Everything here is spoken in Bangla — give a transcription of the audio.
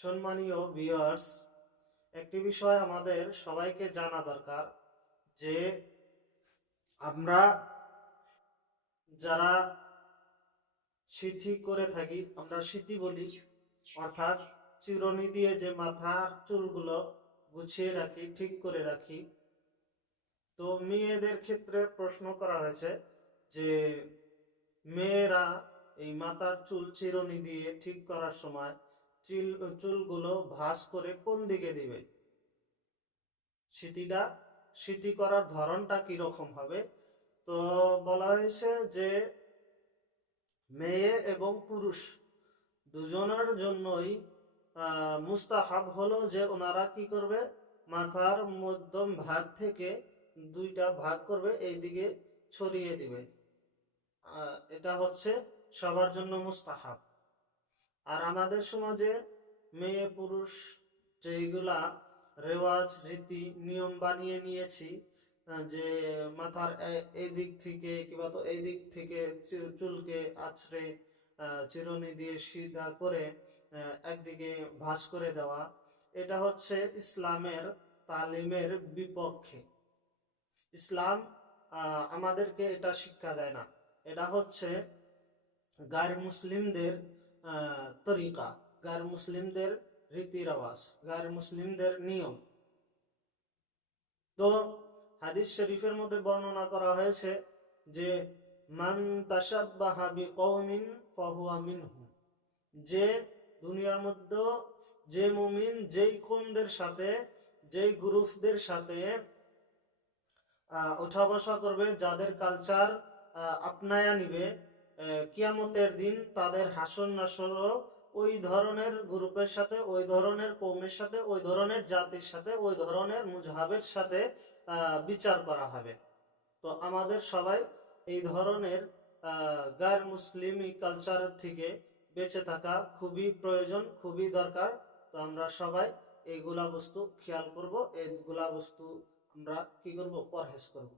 সম্মানীয় ভিউয়ার্স একটি বিষয় আমাদের সবাইকে জানা দরকার যে আমরা যারা সিদ্ধি করে থাকি, আমরা সিদ্ধি বলি, অর্থাৎ চিরুনি দিয়ে যে মাথার চুলগুলো গুছিয়ে রাখি, ঠিক করে রাখি। তো মেয়েদের ক্ষেত্রে প্রশ্ন করা হয়েছে যে মেয়েরা এই মাথার চুল চিরনি দিয়ে ঠিক করার সময় চুল, চুলগুলো ভাঁজ করে কোন দিকে দিবে? সিটিটা, সিটি করার ধরনটা কি রকম হবে? তো বলা হয়েছে যে মেয়ে এবং পুরুষ দুজনের জন্যই মুস্তাহাব হলো যে ওনারা কি করবে? মাথার মধ্যম ভাগ থেকে দুইটা ভাগ করবে এই দিকে ছড়িয়ে দিবে। এটা হচ্ছে সবার জন্য মুস্তাহাব। আর আমাদের সমাজে মেয়ে, পুরুষ যেগুলা রেওয়াজ, রীতি, নিয়ম বানিয়ে নিয়েছি যে মাথার এই দিক থেকে কিংবা তো এই দিক থেকে চুলকে আছড়ে চিরুনি দিয়ে সিধা করে একদিকে ভাঁজ করে দেওয়া, এটা হচ্ছে ইসলামের তালিমের বিপক্ষে। ইসলাম আমাদেরকে এটা শিক্ষা দেয় না। এটা হচ্ছে গায়ের মুসলিমদের তরিকা। গায়ের মুসলিমদের রীতি রেওয়াজ গায়ের মুসলিমদের নিয়ম। তো হাদিস শরীফের মধ্যে বর্ণনা করা হয়েছে যে, মান তাসাব্বাহা বিকওমিন ফাহুয়া মিনহুম যে দুনিয়ার মধ্যে যে মুমিন যেই কমদের সাথে, যেই গ্রুপদের সাথে ওঠা বসা করবে, যাদের কালচার আপনায়া নিবে কিয়ামতের দিন তাদের হাসন নাসর ওই ধরনের গ্রুপের সাথে, ওই ধরনের কৌমের সাথে, ওই ধরনের জাতির সাথে, ওই ধরনের মুজহাবের সাথে বিচার করা হবে। তো আমাদের সবাই এই ধরনের গায়ের মুসলিমি কালচার থেকে বেঁচে থাকা খুবই প্রয়োজন, খুবই দরকার। তো আমরা সবাই এই এইগুলা বস্তু খেয়াল করব এইগুলা বস্তু আমরা কি করব, পরহেজ করব।